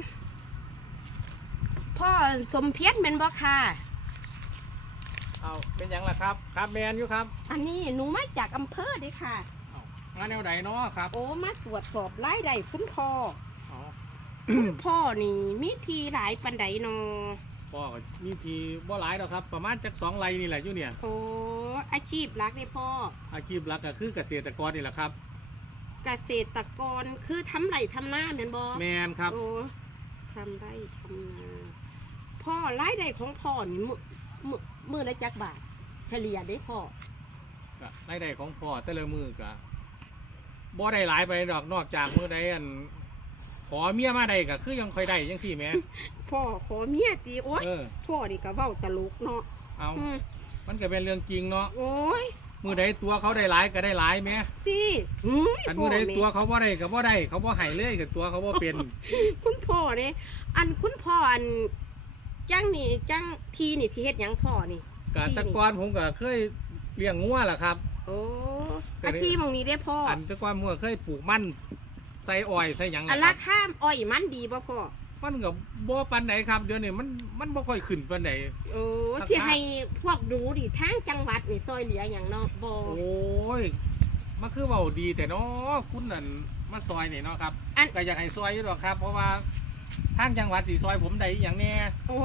นพ่อสมเพียรแม่นบ่ค่ะ เอาเป็นหยังล่ะครับครับแมนอยู่ครับอันนี้หนูมาจากอำเภอเด้ค่ะงานแนวไหนเนาะครับโอ้มาตรวจสอบรายได้คุณพ่อ อ๋อคุณพ่อนี่มีทีหลายปันไดนอพ่อก็มีทีบ่หลายดอกครับ ประมาณจักสองไร่นี่แหละอยู่เนี่ย โอ้อาชีพหลักเลยพ่อ อาชีพหลักก็คือเกษตรกรนี่แหละครับ เกษตรกรคือทำไรทำนาแม่นบ่แมนครับ โอ้ ทำไรทำนาพ่อรายได้ของพ่อนี่มือมือมือละจักบาท เฉลี่ยได้พ่อก็รายได้ของพ่อแต่ละมือก็บ่ได้หลายไปดอกนอกจากมือใดอัน ขอเมียมาได้ก็คือยังค่อยได้ยังที่แหม่ พ่อขอเมียตีโอ้ยเออ พ่อนี่ก็เว้าตลกเนาะเอา อืมมันก็เป็นเรื่องจริงเนาะโอ้ย มือใดตัวเขาได้หลายก็ได้หลายแหม่ตีอืมอันพ่มือใดแตัวเขาบ่ได้ก็บ่ได้เขาบ่ให้เลยก็ตัวเขาบ่เป็น คุณพ่อเนี่ยอันคุณพ่ออันจังนี่จังทีนี่ที่เฮ็ดหยังพ่อนี่ก็แตะกอนผมก็เคยเลี้ยงงัวแหละครับ โอ้แต่อานี่ชีพตรงนี้ได้พ่ออันแตะกอนผมก็เคยปลูกมันใส่อ้อยใส่หยังอันนะครารับคาอ้อยมันดีบ่พ่อ มันก็บ่ปานใดครับเดี๋ยวนี้มันมันบ่ค่อยขึ้นปานใดโอ้ราคาที่ให้พวกดูดิทางจังหวัดนี่ซอยเหลืออย่างเนาะบ่โอ้ยมันคือเว้าดีแต่เนาะคุณนั่นมาซอยนี่เนาะครับอัน ก็อยากให้ซอยอยู่หรอกครับ เพราะว่าทางจังหวัดสิซอยผมได้อหย่างแน่โอ้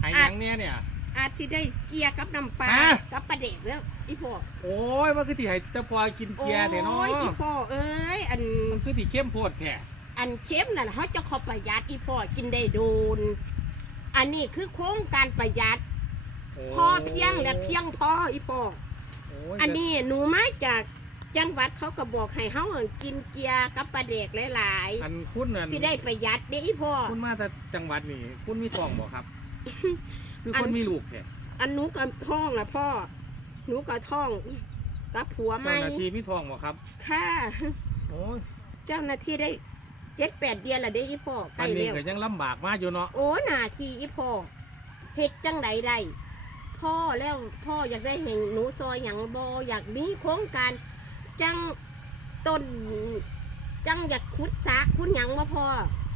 ให้หยังแน่เนี่ย อาจที่ได้เกียร์กับน้ำปลาฮะ กับปลาเด็กแล้วอีพ่อโอ้ยมันคือที่ให้ตะพอกินเกียร์แต่เนาะโอ้ยอีพ่อเอ้ยอันมันคือที่เข้มโพดแท้ อันเข้มนั่นเขาจะเขาประหยัดอีพ่อกินได้โดน อันนี้คือโครงการประหยัดโอ้พอเพียงและเพียงพออีพ่อโอ้ยอันนี้หนูมาจากจังหวัดเขาก็บอกให้เฮากินเกียร์กับปลาเด็กหลายอันคุณนั่นๆที่ได้ประหยัดเด้อีพ่อคุณมาแต่จังหวัดนี่คุณมีทองบ่ครับคืออันคนมีลูกแท้อันหนูกับท้องละพ่อหนูกับท้องกับผัวไหมเจ้าหน้าที่มีทองบ่ครับ ค่ะโอ้ยเจ้าหน้าที่ได้ เจ็ดแปดเดือนละเด้อีพ่อใกอัล้นนี้แล้วก็ยังลำบากมากอยู่เนาะโอ้หน้าที่อีพ่อเฮ็ดจังใดได้พ่อแล้วพ่ออยากได้เห็นหนูซอยอย่างบออยากมีโครงการ จังต้นจังอยากขุดสระขุดหยังมาพ่อ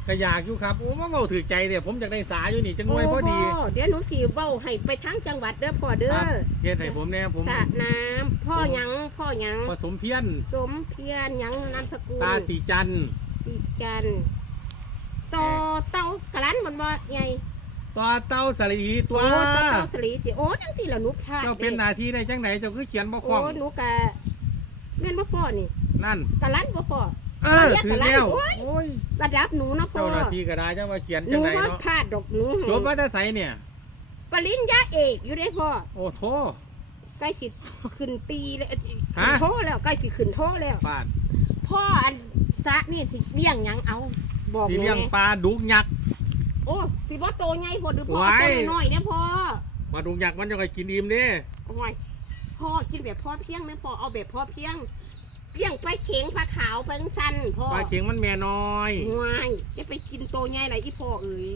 ก็อยากอยู่ครับโอ้มาเว้าถือใจเด้ผมอยากได้สาอยู่นี่จังไว้พอดี โพ่เดี๋ยวหนูสีเบ้าให้ไปทั้งจังหวัดเด้อพ่อเด้คอรับ เฮ็ดให้ผมแน่ผมสระน้ำพ่อหยังพ่อหยังผสมเพี้ยน สมเพียรหยังนามสกุลตาตีจันทร์ ปีจันทร์ต่อเต้ากระลันบนบ่ใหญ่ตัวเต้าสลีตัวโอ้ต่อเต้าสลีสิโอ้จังที่ละหนุพลาดเจ้าเป็นหด้น้าที่ได้จังไหนเจ้าคือเขียนบ่คโอ้ล่องหนูกะแม่นบ่พ่อนี่ นั่นกะลันบ่พ่อเออเรียกถือกันแล้วแล้วโอ้ยโอ้ยระดับหนูนะพ่อเจ้าหน้าที่ก็ได้เจ้าว่าเขียนหจันูงไหนว่าเนาะพลาดดอกหนูจบมาแต่ไสเนี่ยปริญญาเอกอยู่ได้พ่อโอ้โถใกล้สิขึ้นตีแล้วฮะขึ้นโทแล้วใกล้สิขึ้นโทแล้วบ้านพ่ออัน ซะนี่สิเลี้ยงหยังเอา บอกสีหนูเลี้ยงแหน่ปลาดุกยักษ์ โอ้สิบ่โตใหญ่พ่อหรือพ่อไว้โตน้อยๆเนี่ยพ่อปลาดุกยักษ์มันจะไปกินอิ่มเด้โอ้ยพ่อกินแบบพ่อเพียงไหมพ่อเอาแบบพ่อเพียงเพียงไปเข็งผ้าขาวไปสั้นพ่อปลาเข็งมันแม่น้อยห่วยจะไปกินโตใหญ่ไรอีพ่อเอ้ย